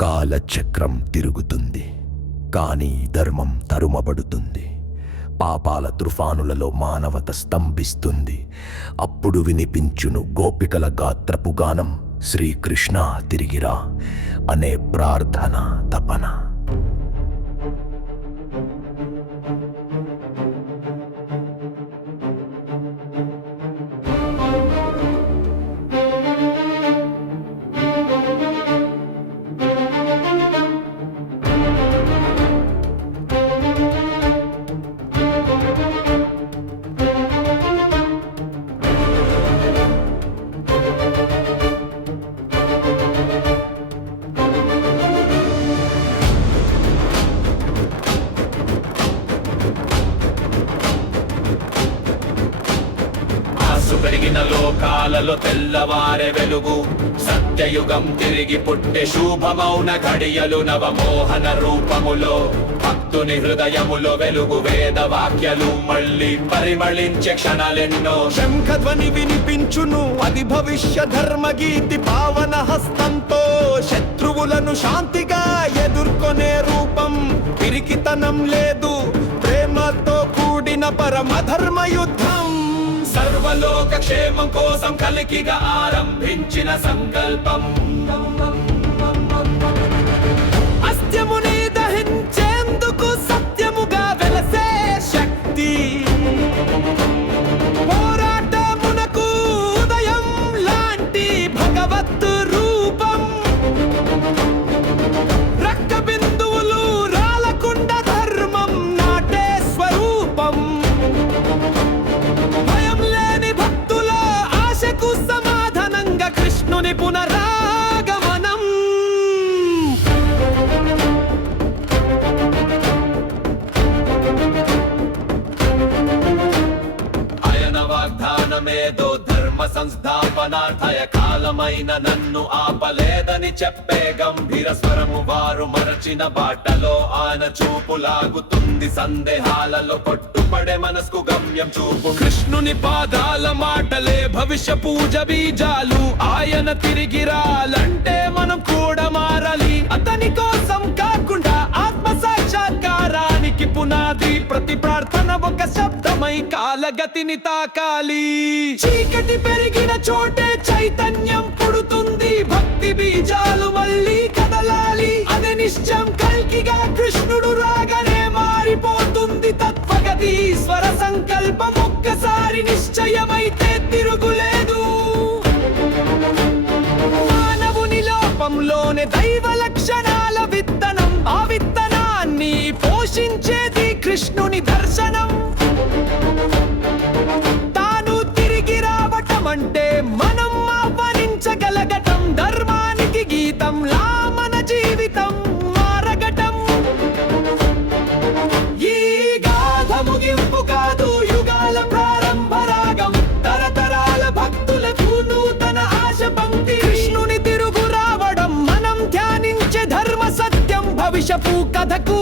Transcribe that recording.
కాలచక్రం తిరుగుతుంది, కానీ ధర్మం తరుమబడుతుంది. పాపాల తుఫానులలో మానవత స్తంభిస్తుంది. అప్పుడు వినిపించును గోపికల గాత్రపు గానం, శ్రీకృష్ణ తిరిగిరా అనే ప్రార్థన తపన. పెరిగిన లోకాలలో తెల్లవారే వెలుగు, సత్యయుగం తిరిగి పుట్టే శుభమౌన ఘడియలు. నవమోహన రూపములో భక్తుని హృదయములో వెలుగు, వేద వాక్యాలు మళ్ళీ పరిమళించే క్షణాలెన్నో. శంఖధ్వని వినిపించును అది భవిష్య ధర్మగీతి, పావన హస్తంతో శత్రువులను శాంతిగా ఎదుర్కొనే రూపం. పిరికితనం లేదు, ప్రేమతో కూడిన పరమధర్మ యుద్ధం. సర్వలోక క్షేమం కోసం కలికిగా ఆరంభించిన సంకల్పం. అస్త్యముని దహించేందుకు సత్యముగా వెలసే శక్తి. పోరాటమునకు ఉదయం లాంటి భగవత్ రూపం. రక్త బిందువులు రాలకుండ ధర్మం నాటే స్వరూపం. సమాధానంగా కృష్ణుని పునరాగమనం. ఆయన వాగ్దానమేదో ధర్మ సంస్థాపనార్థయ, కాలమైన నన్ను ఆపలేదని చెప్పే గంభీర స్వరము. వారు మరచిన బాటలో ఆయన చూపు లాగుతుంది, సందేహాలలో కొట్టుపడే మనసుకు గమ్యం చూపు. కృష్ణుని పాదాల మాటలే భవిష్య పూజ బీజాలు. ఆయన తిరిగి రాలంటే మనం కూడా మారాలి. అతని కోసం కాకుండా ఆత్మ సాక్షాత్కారానికి పునాది. ప్రతి ప్రార్థన ఒక శబ్దమై కాలగతిని తాకాలి. చీకటి పెరిగిన చోటే చైతన్యం పుడుతుంది. భక్తి బీజాలు మళ్ళీ కదలాలి. అదే నిశ్చయం కల్కిగా కృష్ణుడు రాగానే మారిపోతుంది తత్వగతి. స్వర సంకల్పం ఒక్కసారి నిశ్చయమైతే తిరుగులేదు. మానవుని లోపంలోనే దైవ లక్షణాల విత్తనం. ఆ విత్తనాన్ని పోషించేది కృష్ణుని దర్శనం. తాను తిరిగి రావటం అంటే మనం ఆహ్వానించగలగటం. ధర్మానికి గీతంలా మన జీవితం మారగటం. ఈ గాథ ముగింపు కాదు, యుగాల ప్రారంభ రాగం. తరతరాల భక్తులకు నూతన ఆశ పంక్తి. కృష్ణుని తిరుగు రావడం మనం ధ్యానించే ధర్మ సత్యం. భవిష్యపు కథకు